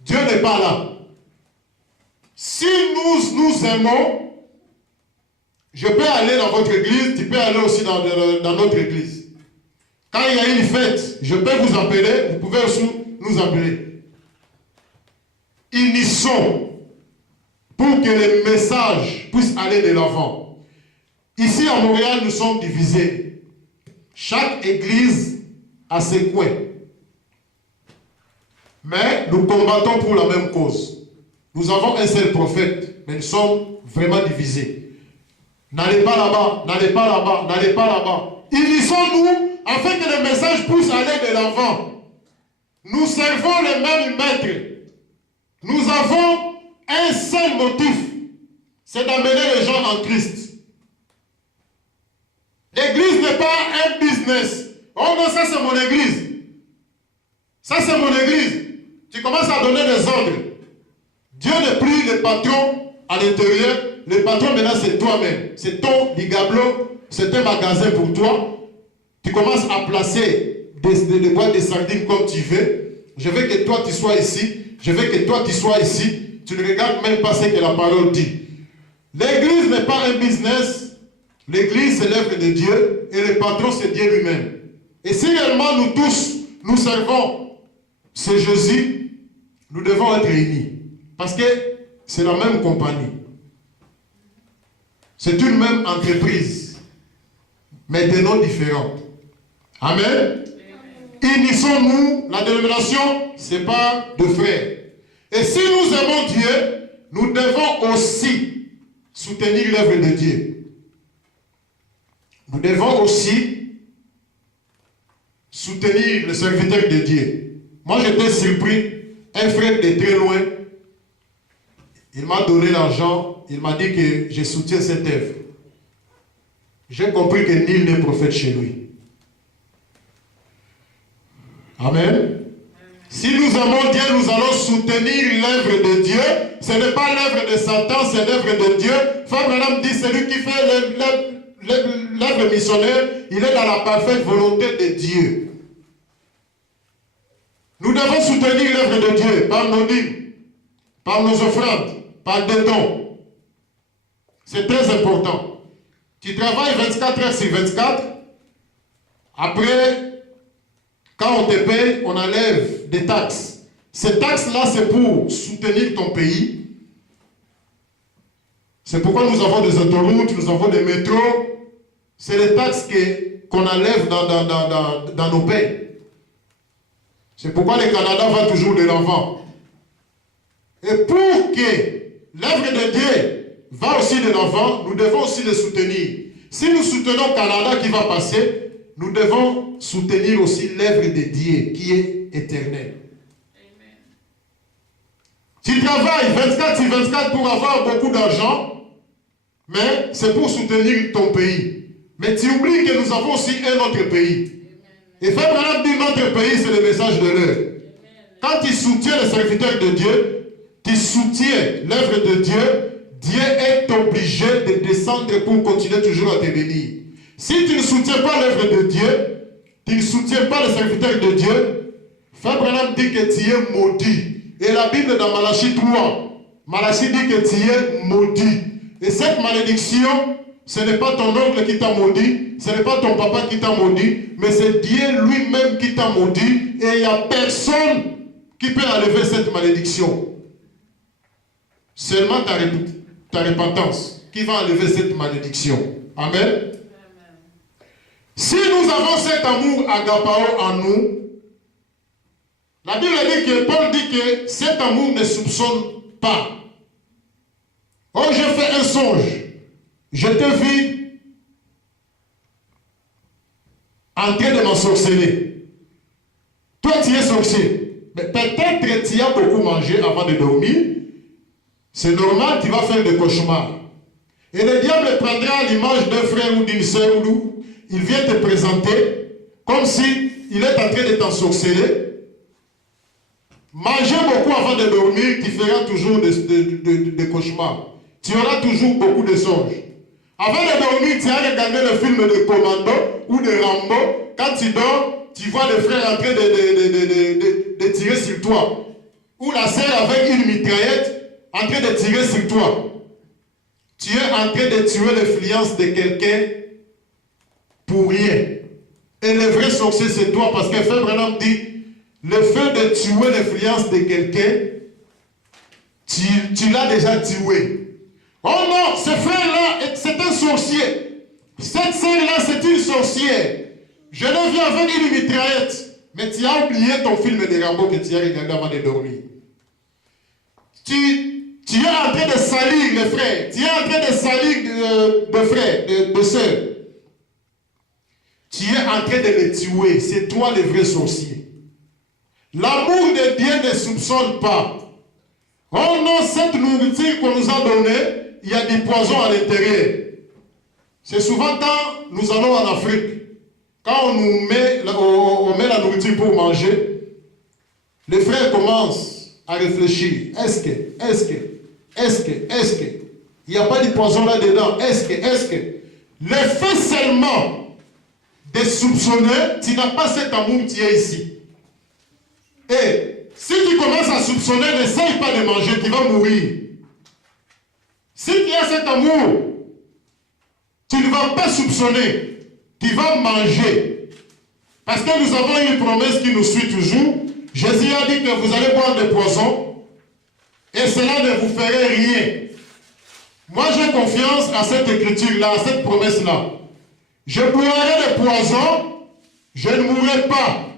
Dieu n'est pas là. Si nous aimons, je peux aller dans votre église, tu peux aller aussi dans notre église. Quand il y a une fête, je peux vous appeler, vous pouvez aussi nous appeler. Unissons pour que les messages puissent aller de l'avant. Ici à Montréal, nous sommes divisés. Chaque église a ses coins. Mais nous combattons pour la même cause. Nous avons un seul prophète, mais nous sommes vraiment divisés. N'allez pas là-bas, n'allez pas là-bas, n'allez pas là-bas. Unissons-nous afin que le message puisse aller de l'avant. Nous servons le même maître. Nous avons un seul motif, c'est d'amener les gens en Christ. L'église n'est pas un business. Oh non, ça c'est mon église. Ça c'est mon église. Tu commences à donner des ordres. Dieu n'est plus le patron à l'intérieur. Le patron maintenant c'est toi-même. C'est ton ligablo. C'est un magasin pour toi. Tu commences à placer des boîtes de sardines comme tu veux. Je veux que toi tu sois ici. Je veux que toi tu sois ici. Tu ne regardes même pas ce que la parole dit. L'église n'est pas un business. L'église c'est l'œuvre de Dieu. Et le patron c'est Dieu lui-même. Et si réellement nous tous, nous servons ce Jésus, nous devons être unis. Parce que c'est la même compagnie. C'est une même entreprise. Mais de noms différents. Amen. Unissons-nous, la dénomination, ce n'est pas de frères. Et si nous aimons Dieu, nous devons aussi soutenir l'œuvre de Dieu. Nous devons aussi soutenir le serviteur de Dieu. Moi, j'étais surpris. Un frère de très loin, il m'a donné l'argent, il m'a dit que je soutiens cette œuvre. J'ai compris que nul n'est prophète chez lui. Amen. Si nous aimons Dieu, nous allons soutenir l'œuvre de Dieu. Ce n'est pas l'œuvre de Satan, c'est l'œuvre de Dieu. Frère Branham dit, celui qui fait l'œuvre missionnaire, il est dans la parfaite volonté de Dieu. Nous devons soutenir l'œuvre de Dieu par nos dîmes, par nos offrandes, par des dons. C'est très important. Tu travailles 24 heures sur 24. Après, quand on te paye, on enlève des taxes. Ces taxes-là, c'est pour soutenir ton pays. C'est pourquoi nous avons des autoroutes, nous avons des métros. C'est les taxes qu'on enlève dans nos pays. C'est pourquoi le Canada va toujours de l'avant. Et pour que l'œuvre de Dieu va aussi de l'avant, nous devons aussi le soutenir. Si nous soutenons le Canada qui va passer, nous devons soutenir aussi l'œuvre de Dieu qui est éternelle. Amen. Tu travailles 24 sur 24 pour avoir beaucoup d'argent, mais c'est pour soutenir ton pays. Mais tu oublies que nous avons aussi un autre pays. Et Frère Branham dit notre pays, c'est le message de l'œuvre. Quand tu soutiens le serviteur de Dieu, tu soutiens l'œuvre de Dieu, Dieu est obligé de descendre pour continuer toujours à te bénir. Si tu ne soutiens pas l'œuvre de Dieu, tu ne soutiens pas le serviteur de Dieu, Frère Branham dit que tu es maudit. Et la Bible dans Malachie 3, Malachie dit que tu es maudit. Et cette malédiction, ce n'est pas ton oncle qui t'a maudit, ce n'est pas ton papa qui t'a maudit, mais c'est Dieu lui-même qui t'a maudit et il n'y a personne qui peut enlever cette malédiction. Seulement ta repentance qui va enlever cette malédiction. Amen. Si nous avons cet amour agapao en nous, la Bible dit que Paul dit que cet amour ne soupçonne pas. Oh, j'ai fait un songe. Je te vis en train de m'ensorceler. Toi, tu es sorcier. Mais peut-être tu as beaucoup mangé avant de dormir. C'est normal, tu vas faire des cauchemars. Et le diable prendra l'image d'un frère ou d'une soeur où il vient te présenter comme si il est en train de t'ensorceler. Manger beaucoup avant de dormir, tu feras toujours des cauchemars. Tu auras toujours beaucoup de songes. Avant de dormir, tu as regardé le film de Commando ou de Rambo. Quand tu dors, tu vois le frère en train de tirer sur toi. Ou la sœur avec une mitraillette en train de tirer sur toi. Tu es en train de tuer l'influence de quelqu'un pour rien. Et le vrai sorcier, c'est toi, parce que Frère Branham dit, le fait de tuer l'influence de quelqu'un, tu l'as déjà tué. Oh non, ce frère-là, c'est un sorcier. Cette sœur-là, c'est une sorcière. Je le vis avec une mitraillette. Mais tu as oublié ton film de Rambo que tu as regardé avant de dormir. Tu es en train de salir les frères. Tu es en train de salir de frères, de sœurs. Tu es en train de les tuer. C'est toi le vrai sorcier. L'amour de Dieu ne soupçonne pas. Oh non, cette nourriture qu'on nous a donnée, il y a du poison à l'intérieur. C'est souvent quand nous allons en Afrique, quand on nous met, on met la nourriture pour manger, les frères commencent à réfléchir. Est-ce que, il n'y a pas de poison là-dedans? Est-ce que, le fait seulement de soupçonner, tu n'as pas cet amour qui est ici. Et si tu commences à soupçonner, n'essaye pas de manger, tu vas mourir. Si tu as cet amour, tu ne vas pas soupçonner, tu vas manger. Parce que nous avons une promesse qui nous suit toujours. Jésus a dit que vous allez boire des poisons et cela ne vous ferait rien. Moi j'ai confiance à cette écriture-là, à cette promesse-là. Je boirai des poisons, je ne mourrai pas.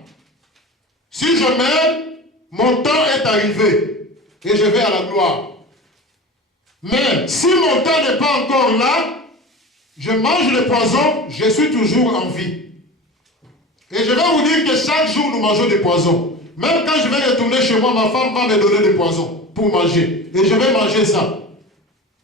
Si je meurs, mon temps est arrivé et je vais à la gloire. Mais si mon temps n'est pas encore là, je mange le poison, je suis toujours en vie. Et je vais vous dire que chaque jour nous mangeons des poisons. Même quand je vais retourner chez moi, ma femme va me donner des poisons pour manger. Et je vais manger ça.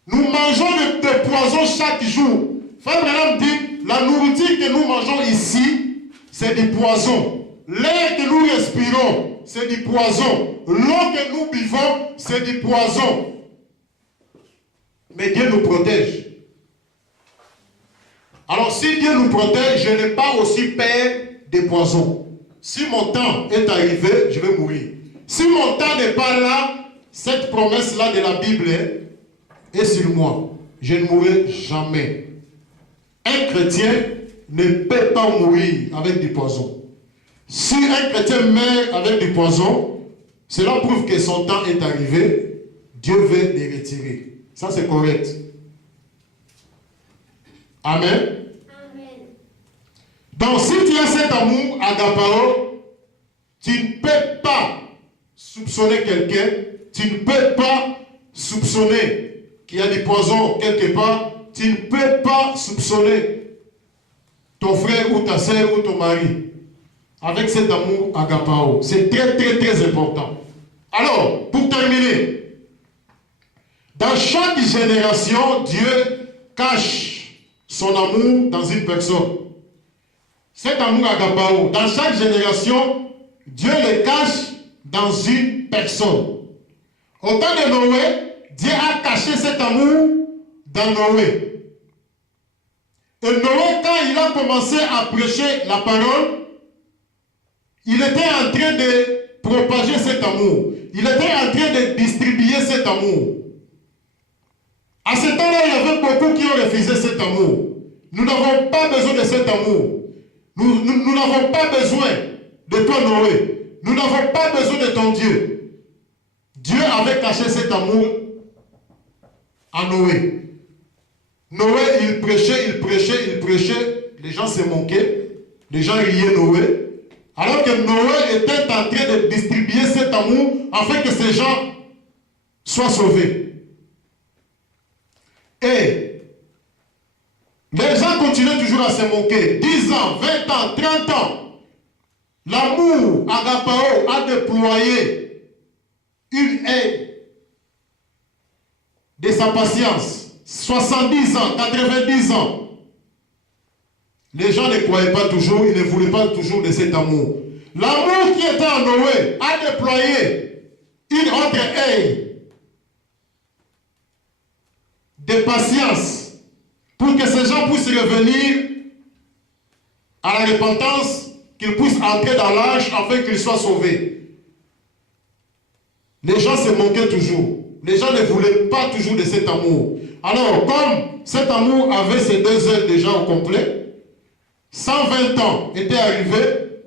Nous mangeons des poisons chaque jour. Frère Branham dit, la nourriture que nous mangeons ici, c'est du poison. L'air que nous respirons, c'est du poison. L'eau que nous buvons, c'est du poison. Mais Dieu nous protège. Alors si Dieu nous protège, je n'ai pas aussi peur des poisons. Si mon temps est arrivé, je vais mourir. Si mon temps n'est pas là, cette promesse-là de la Bible est sur moi. Je ne mourrai jamais. Un chrétien ne peut pas mourir avec du poison. Si un chrétien meurt avec du poison, cela prouve que son temps est arrivé. Dieu veut les retirer. Ça, c'est correct. Amen. Donc, si tu as cet amour agapao, tu ne peux pas soupçonner quelqu'un, tu ne peux pas soupçonner qu'il y a du poison quelque part, tu ne peux pas soupçonner ton frère ou ta soeur ou ton mari avec cet amour agapao. C'est très, très, très important. Alors, pour terminer, dans chaque génération, Dieu cache son amour dans une personne. Cet amour agapao, dans chaque génération, Dieu le cache dans une personne. Au temps de Noé, Dieu a caché cet amour dans Noé. Et Noé, quand il a commencé à prêcher la parole, il était en train de propager cet amour. Il était en train de distribuer cet amour. À ce temps-là, il y avait beaucoup qui ont refusé cet amour. Nous n'avons pas besoin de cet amour. Nous n'avons pas besoin de toi, Noé. Nous n'avons pas besoin de ton Dieu. Dieu avait caché cet amour à Noé. Noé, il prêchait. Les gens se moquaient. Les gens riaient Noé. Alors que Noé était en train de distribuer cet amour afin que ces gens soient sauvés. Et les gens continuaient toujours à se moquer. 10 ans, 20 ans, 30 ans. L'amour agapao a déployé une haine de sa patience. 70 ans, 90 ans. Les gens ne croyaient pas toujours, ils ne voulaient pas toujours de cet amour. L'amour qui était en Noé a déployé une autre haine de patience pour que ces gens puissent revenir à la repentance, qu'ils puissent entrer dans l'âge afin qu'ils soient sauvés. Les gens se moquaient toujours. Les gens ne voulaient pas toujours de cet amour. Alors, comme cet amour avait ses 2 heures déjà au complet, 120 ans étaient arrivés,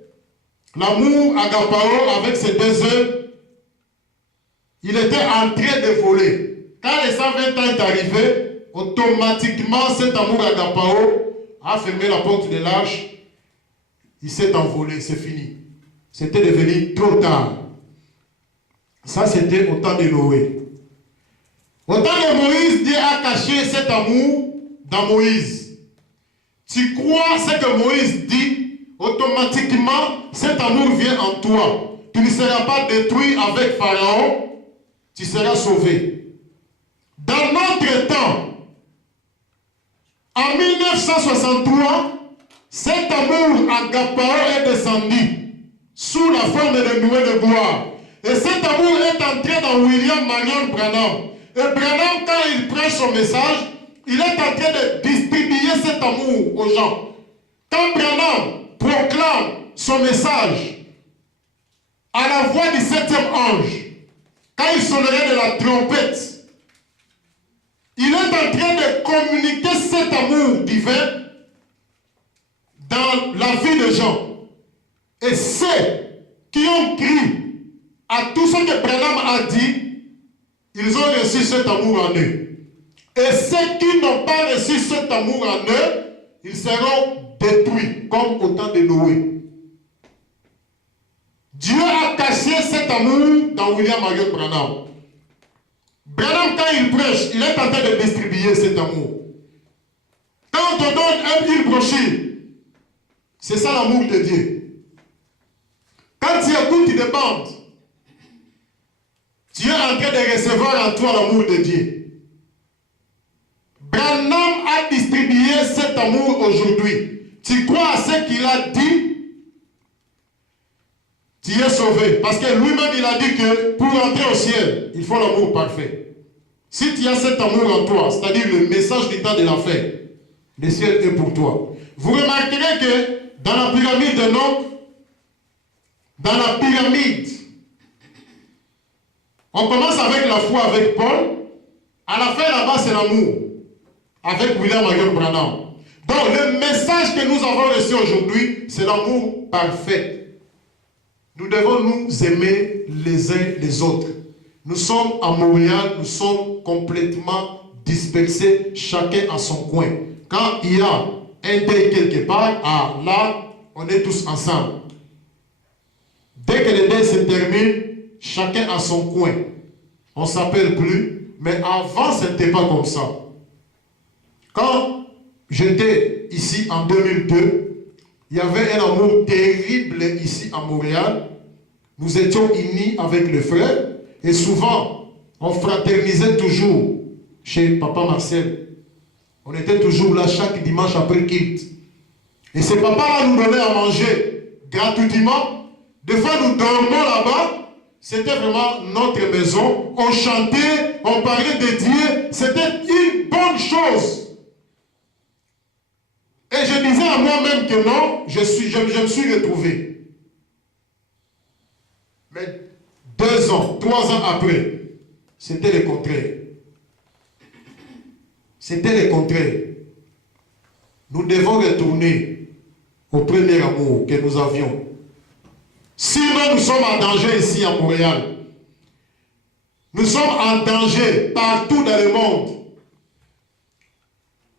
l'amour agapao avec ses 2 heures, il était en train de voler. Quand les 120 ans est arrivé, automatiquement cet amour agapao a fermé la porte de l'arche, il s'est envolé, c'est fini. C'était devenu trop tard. Ça c'était au temps de Noé. Au temps de Moïse, Dieu a caché cet amour dans Moïse. Tu crois ce que Moïse dit, automatiquement, cet amour vient en toi. Tu ne seras pas détruit avec Pharaon, tu seras sauvé. Dans notre temps, en 1963, cet amour agapao est descendu sous la forme de nuées de gloire. Et cet amour est entré dans William Marion Branham. Et Branham, quand il prêche son message, il est en train de distribuer cet amour aux gens. Quand Branham proclame son message à la voix du 7e ange, quand il sonnerait de la trompette, il est en train de communiquer cet amour divin dans la vie des gens. Et ceux qui ont cru à tout ce que Branham a dit, ils ont reçu cet amour en eux. Et ceux qui n'ont pas reçu cet amour en eux, ils seront détruits, comme au temps de Noé. Dieu a caché cet amour dans William Marion Branham. Branham, quand il prêche, il est en train de distribuer cet amour. Quand on te donne une brochure, c'est ça l'amour de Dieu. Quand tu écoutes des bandes, tu es en train de recevoir en toi l'amour de Dieu. Branham a distribué cet amour aujourd'hui. Tu crois à ce qu'il a dit, tu es sauvé. Parce que lui-même, il a dit que pour entrer au ciel, il faut l'amour parfait. Si tu as cet amour en toi, c'est-à-dire le message du temps de la fin, le ciel est pour toi. Vous remarquerez que dans la pyramide de Noc, dans la pyramide, on commence avec la foi avec Paul. À la fin, là-bas, c'est l'amour. Avec William Marion Branham. Donc, le message que nous avons reçu aujourd'hui, c'est l'amour parfait. Nous devons nous aimer les uns les autres. Nous sommes à Montréal, nous sommes complètement dispersés, chacun à son coin. Quand il y a un deuil quelque part, là, on est tous ensemble. Dès que le deuil se termine, chacun à son coin. On ne s'appelle plus, mais avant, ce n'était pas comme ça. Quand j'étais ici en 2002, il y avait un amour terrible ici à Montréal. Nous étions unis avec les frères et souvent, on fraternisait toujours chez Papa Marcel. On était toujours là chaque dimanche après Kilt. Et ces papas-là nous donnaient à manger gratuitement. Des fois, nous dormions là-bas. C'était vraiment notre maison. On chantait, on parlait de Dieu. C'était une bonne chose. Et je disais à moi-même que non, je me suis retrouvé. Mais 2 ans, 3 ans après, c'était le contraire. C'était le contraire. Nous devons retourner au premier amour que nous avions. Sinon, nous sommes en danger ici à Montréal. Nous sommes en danger partout dans le monde.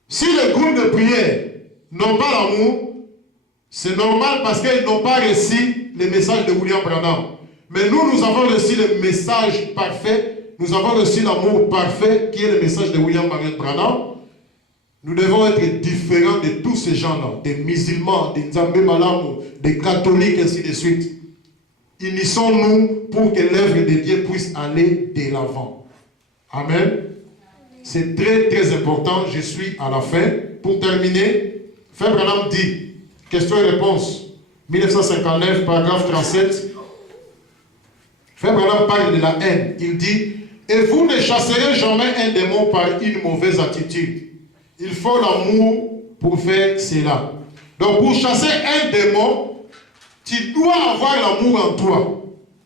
Si les groupes de prière n'ont pas l'amour, c'est normal parce qu'ils n'ont pas reçu le message de William Branham. Mais nous avons reçu le message parfait. Nous avons reçu l'amour parfait qui est le message de William Branham. Nous devons être différents de tous ces gens-là, des musulmans, des Nzambé Malamu, des catholiques, ainsi de suite. Unissons-nous pour que l'œuvre de Dieu puisse aller de l'avant. Amen. C'est très très important. Je suis à la fin. Pour terminer, Frère Branham dit, question et réponse, 1959, paragraphe 37. Frère Branham parle de la haine. Il dit, et vous ne chasserez jamais un démon par une mauvaise attitude. Il faut l'amour pour faire cela. Donc pour chasser un démon, tu dois avoir l'amour en toi.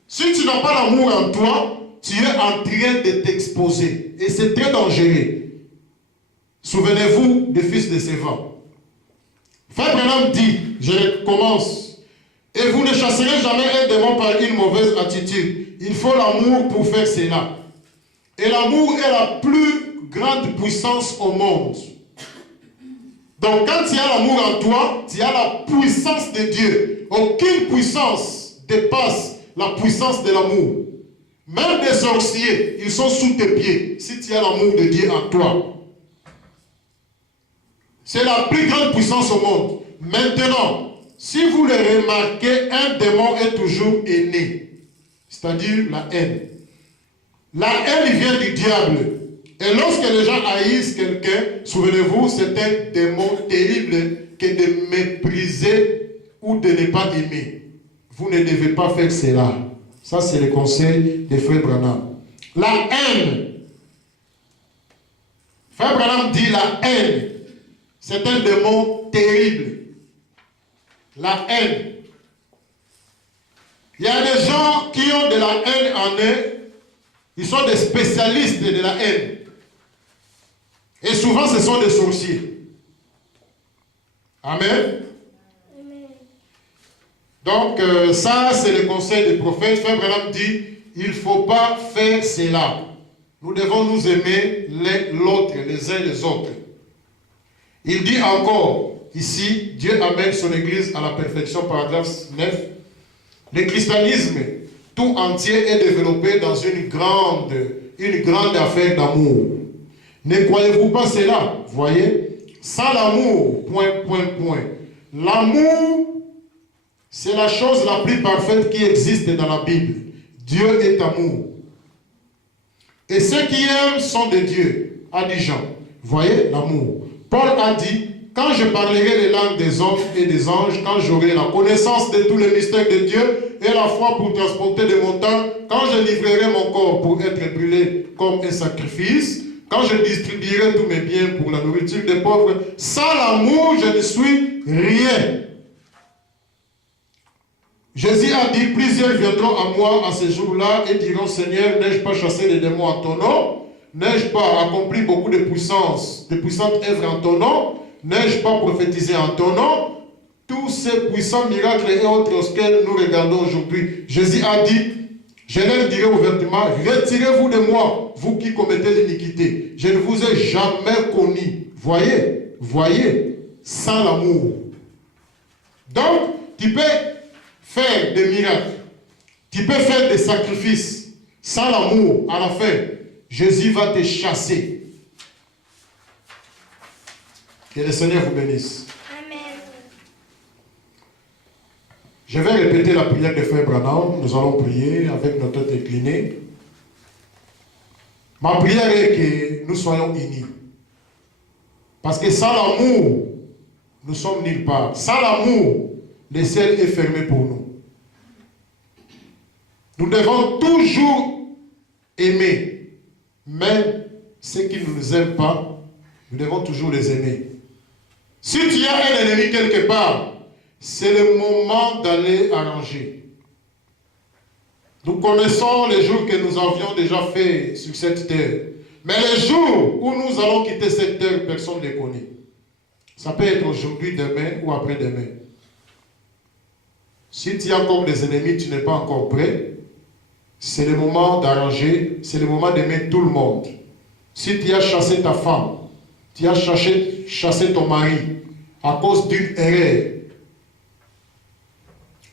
Si tu n'as pas l'amour en toi, tu es en train de t'exposer. Et c'est très dangereux. Souvenez-vous des fils de Séva. Frère Branham dit, je commence, et vous ne chasserez jamais un démon par une mauvaise attitude. Il faut l'amour pour faire cela. Et l'amour est la plus grande puissance au monde. Donc quand tu as l'amour en toi, tu as la puissance de Dieu. Aucune puissance dépasse la puissance de l'amour. Même des sorciers, ils sont sous tes pieds si tu as l'amour de Dieu en toi. C'est la plus grande puissance au monde. Maintenant, si vous le remarquez, un démon est toujours aîné, c'est-à-dire la haine. La haine vient du diable. Et lorsque les gens haïssent quelqu'un, souvenez-vous, c'est un démon terrible que de mépriser ou de ne pas aimer. Vous ne devez pas faire cela. Ça, c'est le conseil de Frère Branham. La haine. Frère Branham dit la haine. C'est un démon terrible. La haine. Il y a des gens qui ont de la haine en eux. Ils sont des spécialistes de la haine. Et souvent, ce sont des sorciers. Amen. Donc, ça, c'est le conseil du prophète. Frère Branham dit, il ne faut pas faire cela. Nous devons nous aimer l'autre, les uns les autres. Il dit encore, ici, Dieu amène son Église à la perfection, paragraphe 9. Le christianisme tout entier est développé dans une grande affaire d'amour. Ne croyez-vous pas cela? Voyez, sans l'amour, point. L'amour, c'est la chose la plus parfaite qui existe dans la Bible. Dieu est amour. Et ceux qui aiment sont de Dieu, a dit Jean. Voyez, l'amour. Paul a dit, quand je parlerai les langues des hommes et des anges, quand j'aurai la connaissance de tous les mystères de Dieu et la foi pour transporter des montagnes, quand je livrerai mon corps pour être brûlé comme un sacrifice, quand je distribuerai tous mes biens pour la nourriture des pauvres, sans l'amour, je ne suis rien. Jésus a dit, plusieurs viendront à moi à ce jour-là et diront, Seigneur, n'ai-je pas chassé les démons en ton nom? N'ai-je pas accompli beaucoup de puissantes œuvres en ton nom? N'ai-je pas prophétisé en ton nom? Tous ces puissants miracles et autres auxquels nous regardons aujourd'hui. Jésus a dit, je leur dirai ouvertement, retirez-vous de moi, vous qui commettez l'iniquité. Je ne vous ai jamais connu. Voyez, sans l'amour. Donc, tu peux faire des miracles. Tu peux faire des sacrifices. Sans l'amour, à la fin, Jésus va te chasser. Que le Seigneur vous bénisse. Amen. Je vais répéter la prière de Frère Branham. Nous allons prier avec notre tête inclinée. Ma prière est que nous soyons unis. Parce que sans l'amour, nous sommes nulle part. Sans l'amour, le ciel est fermé pour nous. Nous devons toujours aimer. Même ceux qui ne nous aiment pas, nous devons toujours les aimer. Si tu as un ennemi quelque part, c'est le moment d'aller arranger. Nous connaissons les jours que nous avions déjà fait sur cette terre. Mais les jours où nous allons quitter cette terre, personne ne les connaît. Ça peut être aujourd'hui, demain ou après-demain. Si tu as comme des ennemis, tu n'es pas encore prêt, c'est le moment d'arranger, c'est le moment d'aimer tout le monde. Si tu as chassé ta femme, tu as chassé ton mari à cause d'une erreur,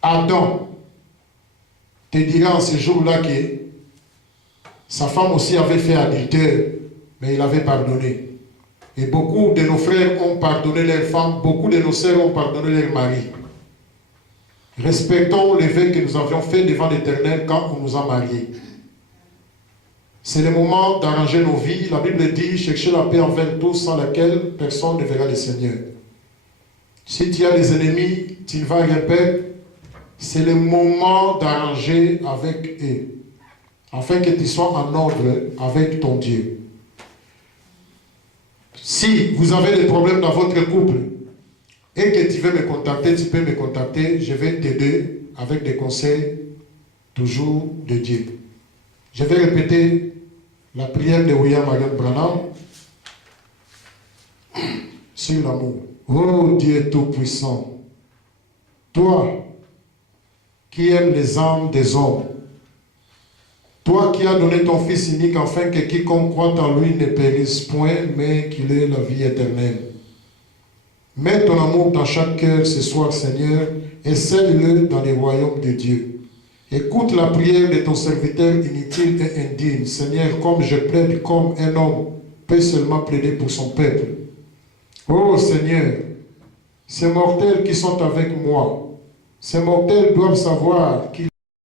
Adam te dira en ce jour-là que sa femme aussi avait fait adultère, mais il avait pardonné. Et beaucoup de nos frères ont pardonné leurs femmes, beaucoup de nos sœurs ont pardonné leurs maris. Respectons les vœux que nous avions faits devant l'Éternel quand on nous a mariés. C'est le moment d'arranger nos vies. La Bible dit, cherchez la paix envers tous, sans laquelle personne ne verra le Seigneur. Si tu as des ennemis, tu ne vas rien perdre. C'est le moment d'arranger avec eux, afin que tu sois en ordre avec ton Dieu. Si vous avez des problèmes dans votre couple et que tu veux me contacter, tu peux me contacter. Je vais t'aider avec des conseils toujours de Dieu. Je vais répéter la prière de William Marion Branham sur l'amour. Oh Dieu Tout-Puissant, toi qui aimes les âmes des hommes, toi qui as donné ton Fils unique afin que quiconque croit en lui ne périsse point, mais qu'il ait la vie éternelle. Mets ton amour dans chaque cœur ce soir, Seigneur, et scelle-le dans les royaumes de Dieu. Écoute la prière de ton serviteur inutile et indigne, Seigneur, comme je plaide comme un homme peut seulement plaider pour son peuple. Oh Seigneur, ces mortels qui sont avec moi, ces mortels doivent savoir qu'ils